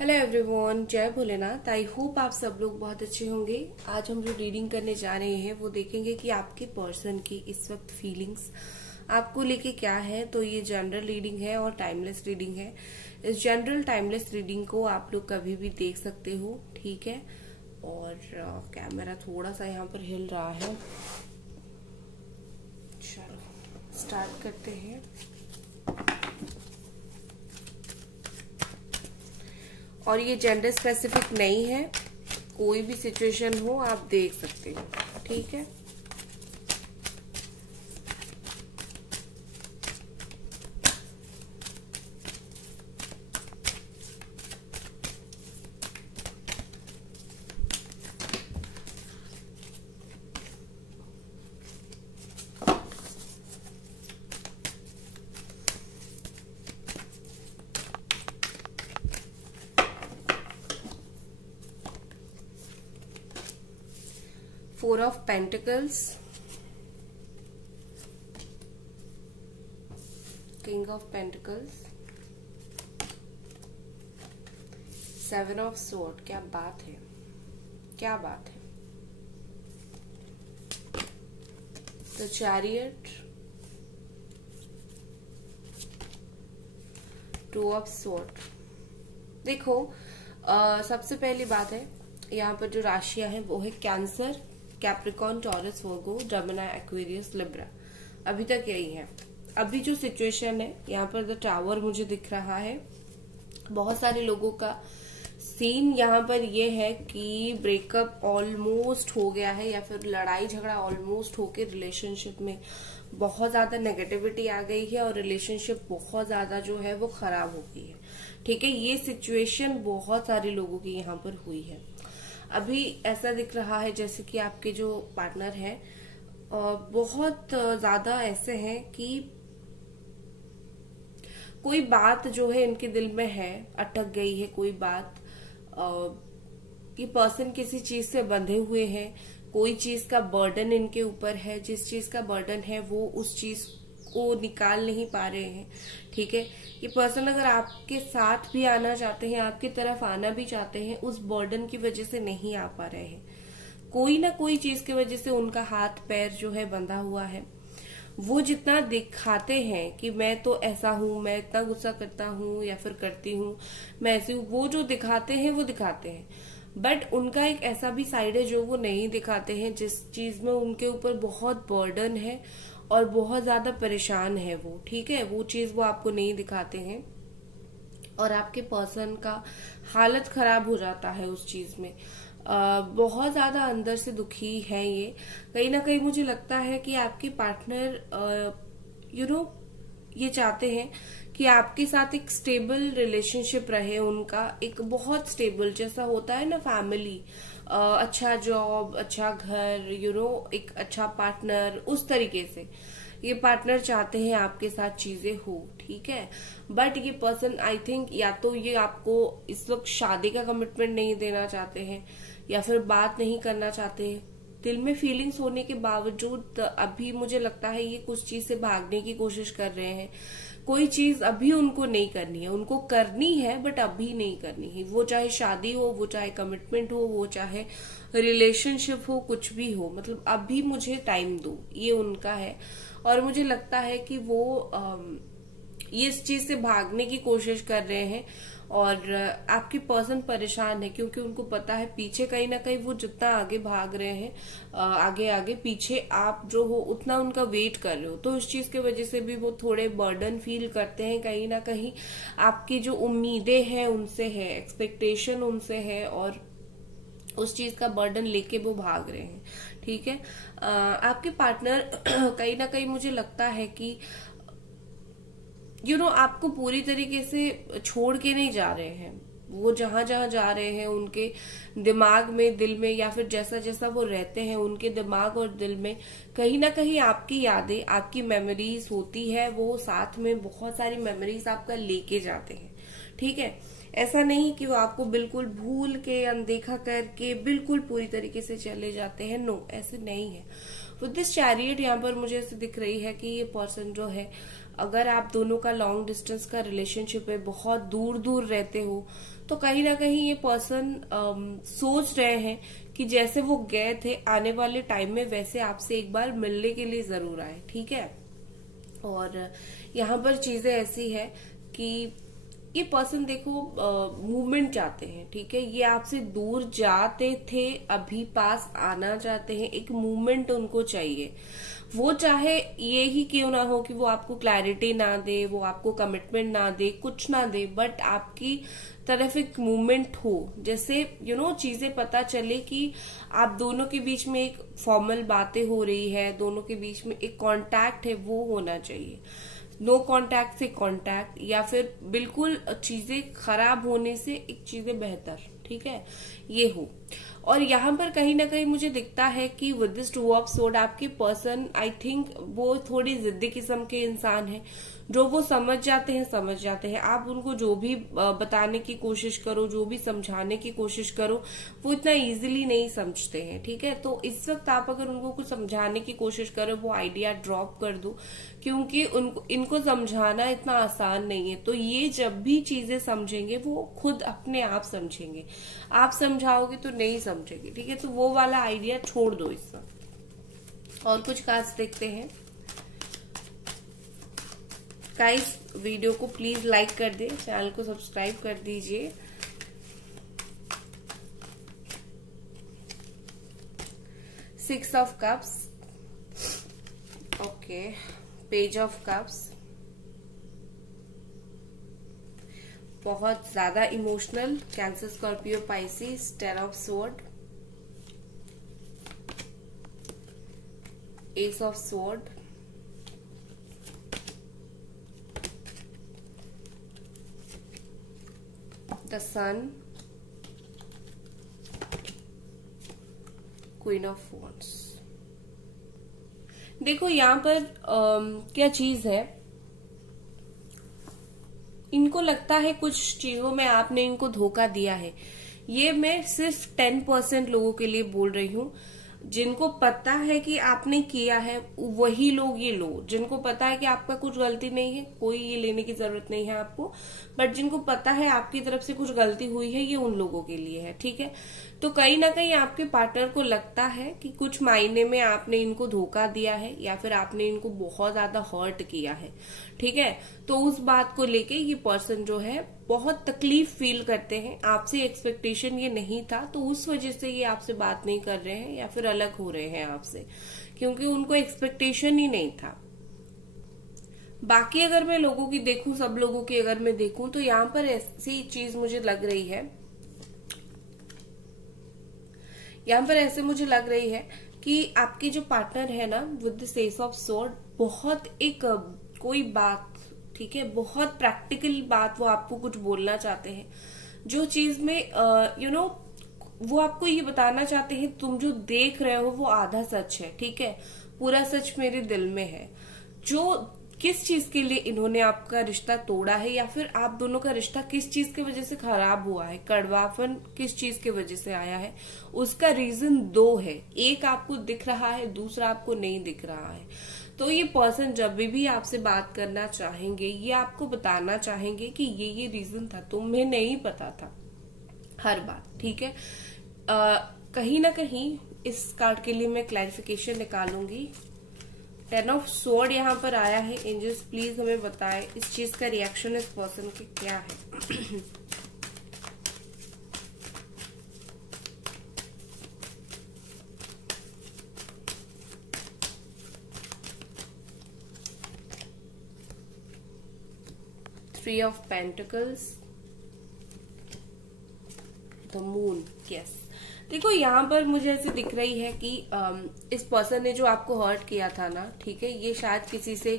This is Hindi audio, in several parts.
हेलो एवरीवन, जय भोलेनाथ। आई होप आप सब लोग बहुत अच्छे होंगे। आज हम जो रीडिंग करने जा रहे हैं वो देखेंगे कि आपके पर्सन की इस वक्त फीलिंग्स आपको लेके क्या है। तो ये जनरल रीडिंग है और टाइमलेस रीडिंग है। इस जनरल टाइमलेस रीडिंग को आप लोग कभी भी देख सकते हो, ठीक है। और कैमरा थोड़ा सा यहाँ पर हिल रहा है। चलो स्टार्ट करते हैं। और ये जेंडर स्पेसिफिक नहीं है, कोई भी सिचुएशन हो आप देख सकते हो, ठीक है। Four of Pentacles, King of Pentacles, Seven of Swords। क्या बात है, क्या बात है। The Chariot, Two of Swords। देखो सबसे पहली बात है, यहाँ पर जो राशियां हैं वो है कैंसर, कैप्रिकॉर्न, टॉरस, वर्गो, जेमिनी, एक्वेरियस, लिब्रा। अभी तक यही है। अभी जो सिचुएशन है यहाँ पर द टावर मुझे दिख रहा है। बहुत सारे लोगों का सीन यहाँ पर ये है कि ब्रेकअप ऑलमोस्ट हो गया है या फिर लड़ाई झगड़ा ऑलमोस्ट होके रिलेशनशिप में बहुत ज्यादा नेगेटिविटी आ गई है और रिलेशनशिप बहुत ज्यादा जो है वो खराब हो गई है, ठीक है। ये सिचुएशन बहुत सारे लोगों की यहाँ पर हुई है। अभी ऐसा दिख रहा है जैसे कि आपके जो पार्टनर है बहुत ज्यादा ऐसे हैं कि कोई बात जो है इनके दिल में है, अटक गई है कोई बात। कि पर्सन किसी चीज से बंधे हुए हैं, कोई चीज का बर्डन इनके ऊपर है। जिस चीज का बर्डन है वो उस चीज को निकाल नहीं पा रहे हैं, ठीक है। ये पर्सन अगर आपके साथ भी आना चाहते हैं, आपकी तरफ आना भी चाहते हैं, उस बर्डन की वजह से नहीं आ पा रहे हैं। कोई ना कोई चीज की वजह से उनका हाथ पैर जो है बंधा हुआ है। वो जितना दिखाते हैं कि मैं तो ऐसा हूं, मैं इतना गुस्सा करता हूं या फिर करती हूं, मैं ऐसी हूं, वो जो दिखाते हैं वो दिखाते हैं। बट उनका एक ऐसा भी साइड है जो वो नहीं दिखाते हैं, जिस चीज में उनके ऊपर बहुत बर्डन है और बहुत ज्यादा परेशान है वो, ठीक है। वो चीज वो आपको नहीं दिखाते हैं और आपके पर्सन का हालत खराब हो जाता है उस चीज में। बहुत ज्यादा अंदर से दुखी है ये। कहीं ना कहीं मुझे लगता है कि आपके पार्टनर ये चाहते हैं कि आपके साथ एक स्टेबल रिलेशनशिप रहे, उनका एक बहुत स्टेबल, जैसा होता है ना फैमिली, अच्छा जॉब, अच्छा घर, एक अच्छा पार्टनर, उस तरीके से ये पार्टनर चाहते हैं आपके साथ चीजें हो, ठीक है। बट ये पर्सन आई थिंक या तो ये आपको इस वक्त शादी का कमिटमेंट नहीं देना चाहते हैं या फिर बात नहीं करना चाहते हैं। दिल में फीलिंग्स होने के बावजूद अभी मुझे लगता है ये कुछ चीज से भागने की कोशिश कर रहे हैं। कोई चीज अभी उनको नहीं करनी है, उनको करनी है बट अभी नहीं करनी है। वो चाहे शादी हो, वो चाहे कमिटमेंट हो, वो चाहे रिलेशनशिप हो, कुछ भी हो, मतलब अभी मुझे टाइम दो, ये उनका है। और मुझे लगता है कि वो ये इस चीज से भागने की कोशिश कर रहे हैं और आपकी पर्सन परेशान है क्योंकि उनको पता है पीछे कहीं ना कहीं वो जितना आगे भाग रहे हैं, आगे आगे पीछे आप जो हो उतना उनका वेट कर रहे हो। तो इस चीज की वजह से भी वो थोड़े बर्डन फील करते हैं। कहीं ना कहीं आपकी जो उम्मीदें हैं उनसे है, एक्सपेक्टेशन उनसे है और उस चीज का बर्डन लेके वो भाग रहे हैं, ठीक है। आपके पार्टनर कहीं ना कहीं मुझे लगता है कि आपको पूरी तरीके से छोड़ के नहीं जा रहे हैं। वो जहां जहां जा रहे हैं उनके दिमाग में, दिल में, या फिर जैसा जैसा वो रहते हैं उनके दिमाग और दिल में कहीं ना कहीं आपकी यादें, आपकी मेमोरीज होती है। वो साथ में बहुत सारी मेमोरीज आपका लेके जाते हैं, ठीक है। ऐसा नहीं कि वो आपको बिल्कुल भूल के, अनदेखा करके बिल्कुल पूरी तरीके से चले जाते हैं। नो, ऐसे नहीं है। विद दिस चैरियट यहाँ पर मुझे ऐसे दिख रही है कि ये पर्सन जो है अगर आप दोनों का लॉन्ग डिस्टेंस का रिलेशनशिप है, बहुत दूर दूर रहते हो, तो कहीं ना कहीं ये पर्सन सोच रहे हैं कि जैसे वो गए थे, आने वाले टाइम में वैसे आपसे एक बार मिलने के लिए जरूर आए। ठीक है, और यहाँ पर चीजें ऐसी है कि ये पर्सन देखो मूवमेंट चाहते हैं। ठीक है, ये आपसे दूर जाते थे, अभी पास आना चाहते हैं, एक मूवमेंट उनको चाहिए। वो चाहे ये ही क्यों ना हो कि वो आपको क्लैरिटी ना दे, वो आपको कमिटमेंट ना दे, कुछ ना दे, बट आपकी तरफ एक मूवमेंट हो, जैसे चीजें पता चले कि आप दोनों के बीच में एक फॉर्मल बातें हो रही है, दोनों के बीच में एक कांटेक्ट है, वो होना चाहिए। नो कांटेक्ट से कांटेक्ट, या फिर बिल्कुल चीजें खराब होने से एक चीजें बेहतर, ठीक है, ये हो। और यहाँ पर कहीं ना कहीं मुझे दिखता है कि with this two of sword आपके पर्सन, आई थिंक वो थोड़ी जिद्दी किस्म के इंसान है। जो वो समझ जाते हैं, आप उनको जो भी बताने की कोशिश करो, जो भी समझाने की कोशिश करो, वो इतना इजीली नहीं समझते हैं। ठीक है, तो इस वक्त आप अगर उनको कुछ समझाने की कोशिश करो, वो आइडिया ड्रॉप कर दो, क्योंकि इनको समझाना इतना आसान नहीं है। तो ये जब भी चीजें समझेंगे, वो खुद अपने आप समझेंगे, आप समझाओगे तो नहीं समझेंगे। ठीक है, तो वो वाला आइडिया छोड़ दो इस वक्त। और कुछ कार्ड्स देखते हैं। गाइस, वीडियो को प्लीज लाइक कर दे, चैनल को सब्सक्राइब कर दीजिए। Six of cups, okay, page of cups, बहुत ज्यादा emotional, Cancer, Scorpio, Pisces, ten of sword, ace of sword, the sun, queen of wands. देखो यहाँ पर क्या चीज है, इनको लगता है कुछ चीजों में आपने इनको धोखा दिया है। ये मैं सिर्फ 10% लोगों के लिए बोल रही हूँ। जिनको पता है कि आपने किया है, वही लोग ये लो। जिनको पता है कि आपका कुछ गलती नहीं है, कोई ये लेने की जरूरत नहीं है आपको, बट जिनको पता है आपकी तरफ से कुछ गलती हुई है, ये उन लोगों के लिए है। ठीक है, तो कहीं ना कहीं आपके पार्टनर को लगता है कि कुछ मायने में आपने इनको धोखा दिया है, या फिर आपने इनको बहुत ज्यादा हर्ट किया है। ठीक है, तो उस बात को लेके ये पर्सन जो है बहुत तकलीफ फील करते हैं। आपसे एक्सपेक्टेशन ये नहीं था, तो उस वजह से ये आपसे बात नहीं कर रहे हैं, या फिर अलग हो रहे हैं आपसे, क्योंकि उनको एक्सपेक्टेशन ही नहीं था। बाकी अगर मैं लोगों की देखूं, सब लोगों की अगर मैं देखूं, तो यहाँ पर ऐसी चीज मुझे लग रही है, यहाँ पर ऐसे मुझे लग रही है कि आपके जो पार्टनर है ना, with the S of sword, बहुत एक कोई बात, ठीक है, बहुत प्रैक्टिकल बात वो आपको कुछ बोलना चाहते हैं। जो चीज में वो आपको ये बताना चाहते हैं, तुम जो देख रहे हो वो आधा सच है। ठीक है, पूरा सच मेरे दिल में है। जो किस चीज के लिए इन्होंने आपका रिश्ता तोड़ा है, या फिर आप दोनों का रिश्ता किस चीज की वजह से खराब हुआ है, कड़वापन किस चीज की वजह से आया है, उसका रीजन दो है। एक आपको दिख रहा है, दूसरा आपको नहीं दिख रहा है। तो ये पर्सन जब भी आपसे बात करना चाहेंगे, ये आपको बताना चाहेंगे कि ये रीजन था, तुम्हें नहीं पता था हर बात। ठीक है, कहीं ना कहीं इस कार्ड के लिए मैं क्लैरिफिकेशन निकालूंगी। टेन ऑफ स्वॉर्ड यहाँ पर आया है। एंजल्स प्लीज हमें बताएं इस चीज का रिएक्शन इस पर्सन के क्या है। Three of pentacles, the moon, yes. देखो यहाँ पर मुझे ऐसे दिख रही है कि इस पर्सन ने जो आपको हर्ट किया था ना, ठीक है, ये शायद किसी से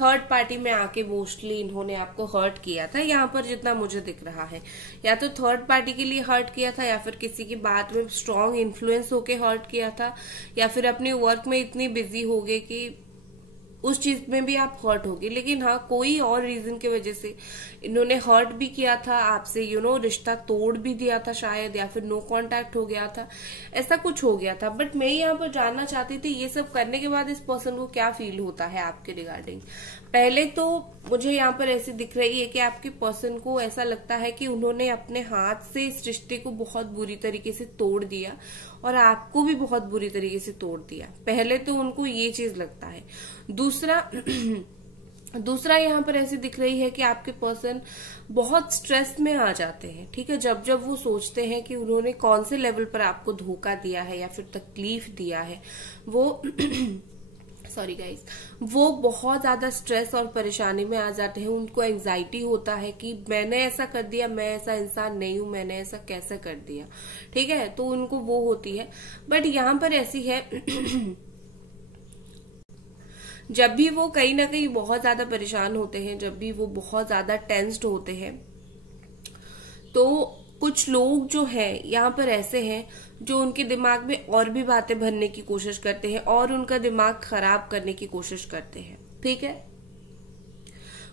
थर्ड पार्टी में आके मोस्टली इन्होंने आपको हर्ट किया था। यहाँ पर जितना मुझे दिख रहा है, या तो थर्ड पार्टी के लिए हर्ट किया था, या फिर किसी की बात में स्ट्रांग इन्फ्लुएंस होके हर्ट किया था, या फिर अपने वर्क में इतनी बिजी हो गए कि उस चीज में भी आप हर्ट होगे। लेकिन हाँ, कोई और रीजन की वजह से इन्होंने हर्ट भी किया था आपसे, रिश्ता तोड़ भी दिया था शायद, या फिर नो कांटेक्ट हो गया था, ऐसा कुछ हो गया था। बट मैं यहाँ पर जानना चाहती थी ये सब करने के बाद इस पर्सन को क्या फील होता है आपके रिगार्डिंग। पहले तो मुझे यहाँ पर ऐसी दिख रही है कि आपके पर्सन को ऐसा लगता है कि उन्होंने अपने हाथ से इस रिश्ते को बहुत बुरी तरीके से तोड़ दिया और आपको भी बहुत बुरी तरीके से तोड़ दिया। पहले तो उनको ये चीज लगता है। दूसरा यहाँ पर ऐसी दिख रही है कि आपके पर्सन बहुत स्ट्रेस में आ जाते हैं, ठीक है, जब जब वो सोचते हैं कि उन्होंने कौन से लेवल पर आपको धोखा दिया है या फिर तकलीफ दिया है। वो सॉरी गाइस, वो बहुत ज्यादा स्ट्रेस और परेशानी में आ जाते हैं। उनको एंजाइटी होता है कि मैंने ऐसा कर दिया, मैं ऐसा इंसान नहीं हूं, मैंने ऐसा कैसे कर दिया, ठीक है, तो उनको वो होती है। बट यहाँ पर ऐसी है जब भी वो कहीं ना कहीं बहुत ज्यादा परेशान होते हैं, जब भी वो बहुत ज्यादा टेंस्ड होते हैं, तो कुछ लोग जो है यहाँ पर ऐसे हैं जो उनके दिमाग में और भी बातें भरने की कोशिश करते हैं और उनका दिमाग खराब करने की कोशिश करते हैं, ठीक है।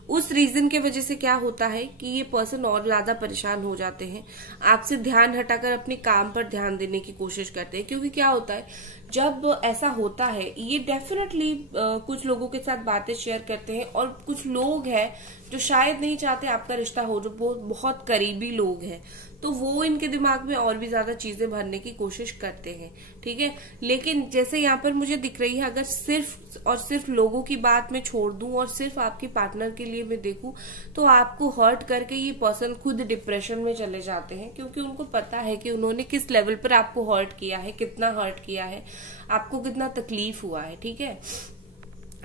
उस रीजन के वजह से क्या होता है कि ये पर्सन और ज्यादा परेशान हो जाते हैं, आपसे ध्यान हटाकर अपने काम पर ध्यान देने की कोशिश करते हैं। क्योंकि क्या होता है जब ऐसा होता है, ये डेफिनेटली कुछ लोगों के साथ बातें शेयर करते हैं और कुछ लोग हैं जो शायद नहीं चाहते आपका रिश्ता हो, जो बहुत करीबी लोग हैं, तो वो इनके दिमाग में और भी ज्यादा चीजें भरने की कोशिश करते हैं, ठीक है। लेकिन जैसे यहाँ पर मुझे दिख रही है, अगर सिर्फ और सिर्फ लोगों की बात मैं छोड़ दूं और सिर्फ आपके पार्टनर के लिए मैं देखूं, तो आपको हर्ट करके ये पर्सन खुद डिप्रेशन में चले जाते हैं। क्योंकि उनको पता है कि उन्होंने किस लेवल पर आपको हर्ट किया है, कितना हर्ट किया है, आपको कितना तकलीफ हुआ है, ठीक है।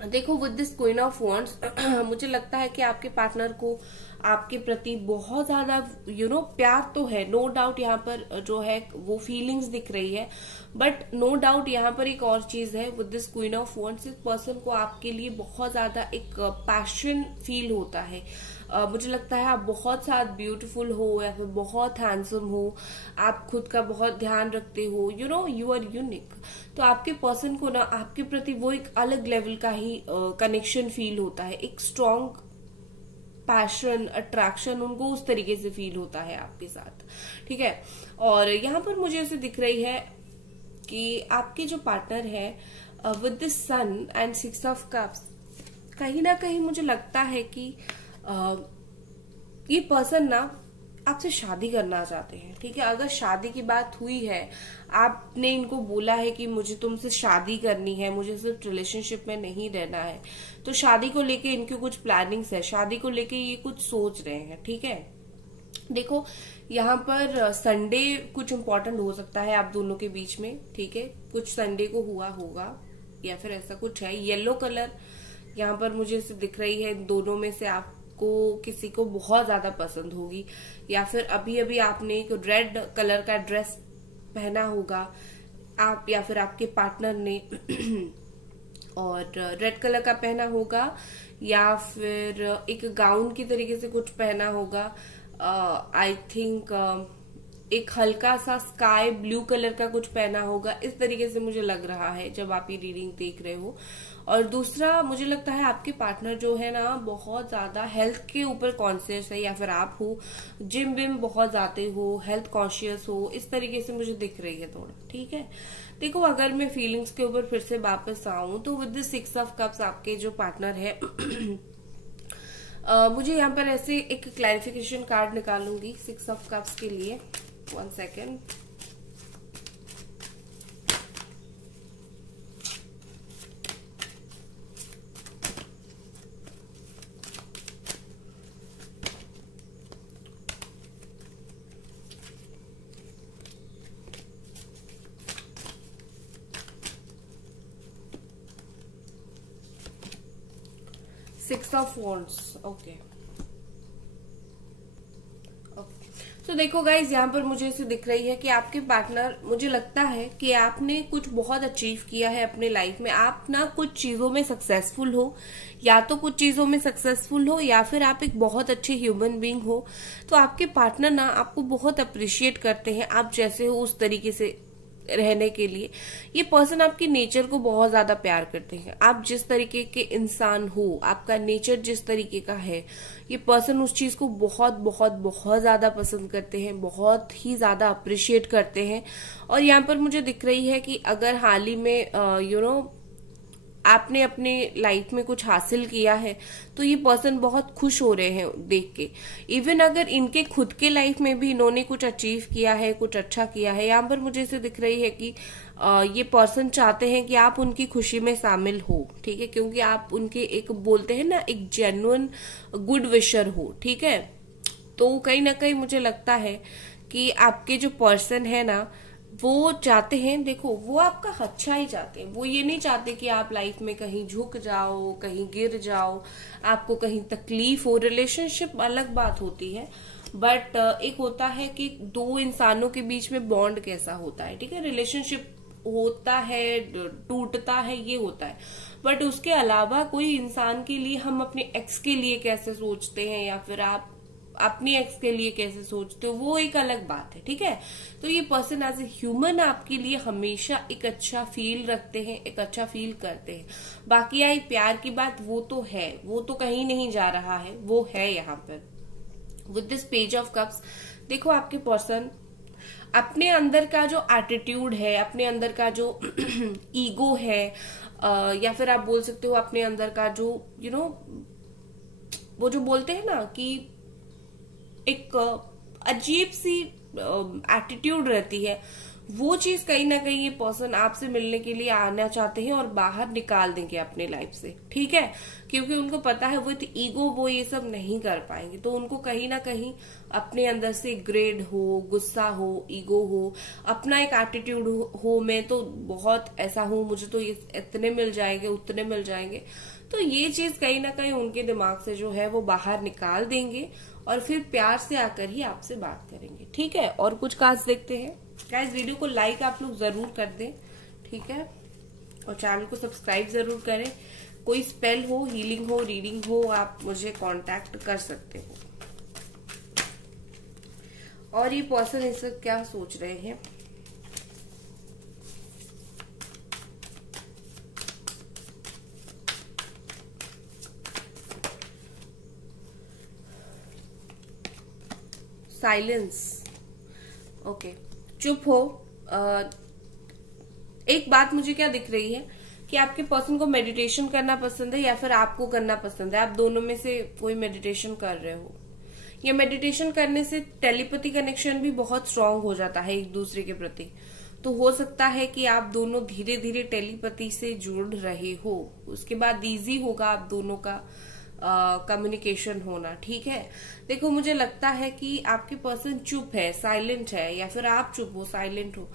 देखो with this queen of wands मुझे लगता है कि आपके पार्टनर को आपके प्रति बहुत ज्यादा प्यार तो है, नो डाउट। यहाँ पर जो है वो फीलिंग्स दिख रही है, बट नो डाउट यहाँ पर एक और चीज है। With this queen of wands इस पर्सन को आपके लिए बहुत ज्यादा एक पैशन फील होता है। मुझे लगता है आप बहुत साथ ब्यूटीफुल हो या फिर बहुत हैंडसम हो, आप खुद का बहुत ध्यान रखते हो, यू आर यूनिक। तो आपके पर्सन को ना आपके प्रति वो एक अलग लेवल का ही कनेक्शन फील होता है, एक स्ट्रॉन्ग पैशन, अट्रैक्शन उनको उस तरीके से फील होता है आपके साथ, ठीक है। और यहाँ पर मुझे ऐसे दिख रही है कि आपके जो पार्टनर है with this sun and 6 of cups, कहीं ना कहीं मुझे लगता है कि ये पर्सन ना आपसे शादी करना चाहते हैं, ठीक है। अगर शादी की बात हुई है, आपने इनको बोला है कि मुझे तुमसे शादी करनी है, मुझे सिर्फ रिलेशनशिप में नहीं रहना है, तो शादी को लेके इनकी कुछ प्लानिंग्स है, शादी को लेके ये कुछ सोच रहे हैं, ठीक है। देखो यहाँ पर संडे कुछ इम्पोर्टेंट हो सकता है आप दोनों के बीच में, ठीक है, कुछ संडे को हुआ होगा या फिर ऐसा कुछ है। येलो कलर यहाँ पर मुझे दिख रही है, दोनों में से आपको किसी को बहुत ज्यादा पसंद होगी, या फिर अभी अभी आपने एक रेड कलर का ड्रेस पहना होगा आप, या फिर आपके पार्टनर ने और रेड कलर का पहना होगा, या फिर एक गाउन की तरीके से कुछ पहना होगा। आई थिंक एक हल्का सा स्काई ब्लू कलर का कुछ पहना होगा, इस तरीके से मुझे लग रहा है जब आप ये रीडिंग देख रहे हो। और दूसरा मुझे लगता है आपके पार्टनर जो है ना बहुत ज्यादा हेल्थ के ऊपर कॉन्शियस है, या फिर आप हो जिम विम बहुत जाते हो, हेल्थ कॉन्शियस हो, इस तरीके से मुझे दिख रही है थोड़ा, ठीक है। देखो अगर मैं फीलिंग्स के ऊपर फिर से वापस आऊं तो विद द 6 ऑफ कप्स आपके जो पार्टनर है मुझे यहाँ पर ऐसे एक क्लैरिफिकेशन कार्ड निकालूंगी 6 ऑफ कप्स के लिए। 1 second. Six of wands, okay. तो देखो गाइज यहाँ पर मुझे ऐसे दिख रही है कि आपके पार्टनर, मुझे लगता है कि आपने कुछ बहुत अचीव किया है अपने लाइफ में, आप ना कुछ चीजों में सक्सेसफुल हो, या तो कुछ चीजों में सक्सेसफुल हो या फिर आप एक बहुत अच्छे ह्यूमन बीइंग हो। तो आपके पार्टनर ना आपको बहुत अप्रिशिएट करते हैं, आप जैसे हो उस तरीके से रहने के लिए। ये पर्सन आपकी नेचर को बहुत ज्यादा प्यार करते हैं। आप जिस तरीके के इंसान हो, आपका नेचर जिस तरीके का है, ये पर्सन उस चीज को बहुत बहुत बहुत ज्यादा पसंद करते हैं, बहुत ही ज्यादा अप्रिशिएट करते हैं। और यहाँ पर मुझे दिख रही है कि अगर हाल ही में आपने अपने लाइफ में कुछ हासिल किया है तो ये पर्सन बहुत खुश हो रहे हैं देख के। इवन अगर इनके खुद के लाइफ में भी इन्होंने कुछ अचीव किया है, कुछ अच्छा किया है, यहाँ पर मुझे ऐसे दिख रही है कि ये पर्सन चाहते हैं कि आप उनकी खुशी में शामिल हो, ठीक है, क्योंकि आप उनके एक बोलते हैं ना एक जेन्युइन गुड विशर हो, ठीक है। तो कहीं ना कहीं मुझे लगता है कि आपके जो पर्सन है ना वो चाहते हैं, देखो वो आपका अच्छा ही चाहते हैं। वो ये नहीं चाहते कि आप लाइफ में कहीं झुक जाओ, कहीं गिर जाओ, आपको कहीं तकलीफ हो। रिलेशनशिप अलग बात होती है, बट एक होता है कि दो इंसानों के बीच में बॉन्ड कैसा होता है, ठीक है। रिलेशनशिप होता है, टूटता है, ये होता है, बट उसके अलावा कोई इंसान के लिए हम अपने एक्स के लिए कैसे सोचते हैं या फिर आप अपनी एक्स के लिए कैसे सोचते हो, वो एक अलग बात है, ठीक है। तो ये पर्सन एज ए ह्यूमन आपके लिए हमेशा एक अच्छा फील रखते हैं, एक अच्छा फील करते हैं। बाकी आई प्यार की बात, वो तो है, वो तो कहीं नहीं जा रहा है, वो है यहाँ पर। With this page of cups, देखो आपके पर्सन अपने अंदर का जो एटीट्यूड है, अपने अंदर का जो ईगो है, या फिर आप बोल सकते हो अपने अंदर का जो वो जो बोलते हैं ना कि एक अजीब सी एटीट्यूड रहती है, वो चीज कहीं ना कहीं ये पर्सन आपसे मिलने के लिए आना चाहते हैं और बाहर निकाल देंगे अपने लाइफ से, ठीक है। क्योंकि उनको पता है विद ईगो वो ये सब नहीं कर पाएंगे, तो उनको कहीं ना कहीं अपने अंदर से ग्रेड हो, गुस्सा हो, ईगो हो, अपना एक एटीट्यूड हो, मैं तो बहुत ऐसा हूं, मुझे तो ये इतने मिल जाएंगे, उतने मिल जाएंगे। तो ये चीज कहीं ना कहीं उनके दिमाग से जो है वो बाहर निकाल देंगे और फिर प्यार से आकर ही आपसे बात करेंगे, ठीक है। और कुछ कार्ड्स देखते हैं गाइस। वीडियो को लाइक आप लोग जरूर कर दें, ठीक है, और चैनल को सब्सक्राइब जरूर करें। कोई स्पेल हो, हीलिंग हो, रीडिंग हो, आप मुझे कांटेक्ट कर सकते हो। और ये पर्सन इस वक्त क्या सोच रहे हैं, साइलेंस, ओके, चुप हो। एक बात मुझे क्या दिख रही है कि आपके पर्सन को मेडिटेशन करना पसंद है या फिर आपको करना पसंद है, आप दोनों में से कोई मेडिटेशन कर रहे हो। ये मेडिटेशन करने से टेलीपैथी कनेक्शन भी बहुत स्ट्रांग हो जाता है एक दूसरे के प्रति। तो हो सकता है कि आप दोनों धीरे धीरे टेलीपैथी से जुड़ रहे हो, उसके बाद इजी होगा आप दोनों का कम्युनिकेशन होना, ठीक है। देखो मुझे लगता है कि आपके पर्सन चुप है, साइलेंट है, या फिर आप चुप हो, साइलेंट हो,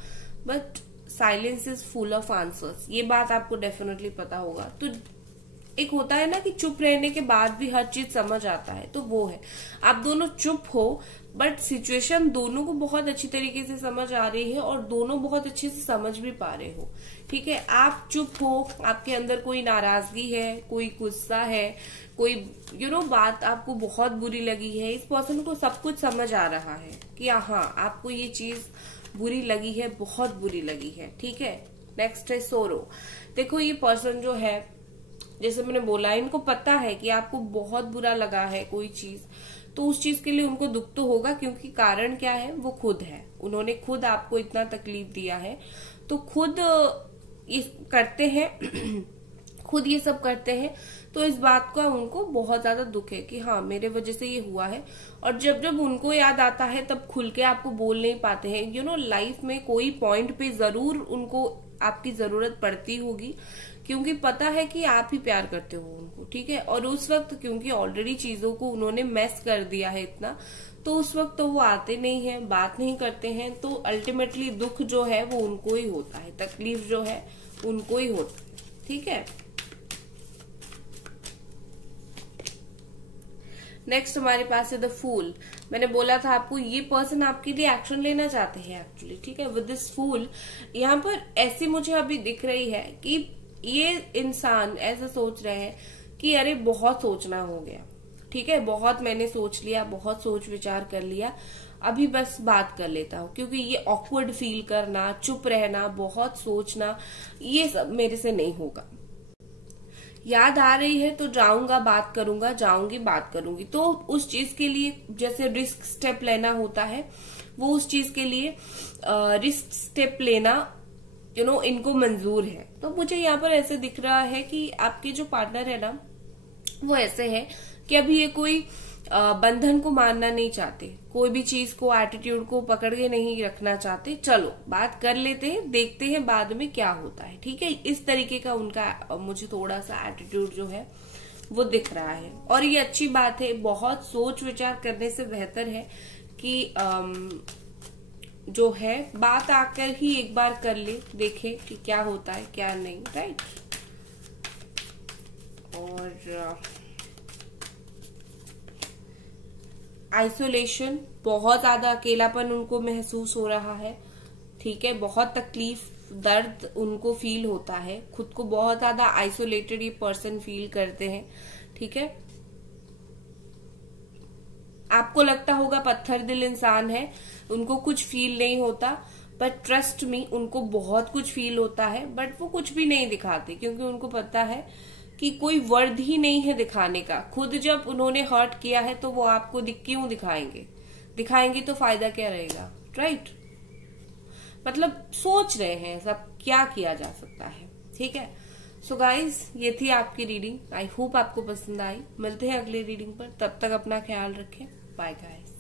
but silence is full of answers, ये बात आपको डेफिनेटली पता होगा। तो एक होता है ना कि चुप रहने के बाद भी हर चीज समझ आता है, तो वो है। आप दोनों चुप हो, बट सिचुएशन दोनों को बहुत अच्छी तरीके से समझ आ रही है और दोनों बहुत अच्छे से समझ भी पा रहे हो, ठीक है। आप चुप हो, आपके अंदर कोई नाराजगी है, कोई गुस्सा है, कोई बात आपको बहुत बुरी लगी है। इस पर्सन को सब कुछ समझ आ रहा है कि हाँ आपको ये चीज बुरी लगी है, बहुत बुरी लगी है, ठीक है। नेक्स्ट है सोरो। देखो ये पर्सन जो है, जैसे मैंने बोला, इनको पता है कि आपको बहुत बुरा लगा है कोई चीज, तो उस चीज के लिए उनको दुख तो होगा, क्योंकि कारण क्या है, वो खुद है। उन्होंने खुद आपको इतना तकलीफ दिया है, तो खुद ये करते हैं खुद ये सब करते हैं, तो इस बात का उनको बहुत ज्यादा दुख है कि हाँ मेरे वजह से ये हुआ है। और जब जब उनको याद आता है तब खुल के आपको बोल नहीं पाते हैं। लाइफ में कोई पॉइंट पे जरूर उनको आपकी जरूरत पड़ती होगी, क्योंकि पता है कि आप ही प्यार करते हो उनको, ठीक है। और उस वक्त क्योंकि ऑलरेडी चीजों को उन्होंने मैस कर दिया है इतना, तो उस वक्त तो वो आते नहीं है, बात नहीं करते हैं, तो अल्टीमेटली दुख जो है वो उनको ही होता है, तकलीफ जो है उनको ही होता है, ठीक है। नेक्स्ट हमारे पास है द फूल। मैंने बोला था आपको ये पर्सन आपके लिए एक्शन लेना चाहते हैं एक्चुअली, ठीक है। विद दिस फूल यहाँ पर ऐसी मुझे अभी दिख रही है कि ये इंसान ऐसा सोच रहे हैं कि अरे बहुत सोचना हो गया, ठीक है, बहुत मैंने सोच लिया, बहुत सोच विचार कर लिया, अभी बस बात कर लेता हूँ, क्योंकि ये ऑकवर्ड फील करना, चुप रहना, बहुत सोचना, ये सब मेरे से नहीं होगा। याद आ रही है तो जाऊंगा बात करूंगा, जाऊंगी बात करूंगी। तो उस चीज के लिए जैसे रिस्क स्टेप लेना होता है, वो उस चीज के लिए रिस्क स्टेप लेना इनको मंजूर है। तो मुझे यहाँ पर ऐसे दिख रहा है कि आपके जो पार्टनर है ना, वो ऐसे है कि अभी ये कोई बंधन को मानना नहीं चाहते, कोई भी चीज को, एटीट्यूड को पकड़ के नहीं रखना चाहते। चलो बात कर लेते हैं, देखते हैं बाद में क्या होता है, ठीक है। इस तरीके का उनका मुझे थोड़ा सा एटीट्यूड जो है वो दिख रहा है, और ये अच्छी बात है। बहुत सोच विचार करने से बेहतर है कि जो है बात आकर ही एक बार कर ले, देखे कि क्या होता है क्या नहीं, राइट। और आइसोलेशन, बहुत ज्यादा अकेलापन उनको महसूस हो रहा है, ठीक है। बहुत तकलीफ, दर्द उनको फील होता है, खुद को बहुत ज्यादा आइसोलेटेड ये पर्सन फील करते हैं, ठीक है। आपको लगता होगा पत्थर दिल इंसान है, उनको कुछ फील नहीं होता, बट ट्रस्ट मी उनको बहुत कुछ फील होता है, बट वो कुछ भी नहीं दिखाते, क्योंकि उनको पता है कि कोई वर्ड ही नहीं है दिखाने का। खुद जब उन्होंने हर्ट किया है तो वो आपको क्यों दिखाएंगे तो फायदा क्या रहेगा, राइट। मतलब सोच रहे हैं सब क्या किया जा सकता है, ठीक है। सो गाइज, ये थी आपकी रीडिंग। आई होप आपको पसंद आई। मिलते हैं अगले रीडिंग पर, तब तक अपना ख्याल रखें। Bye guys.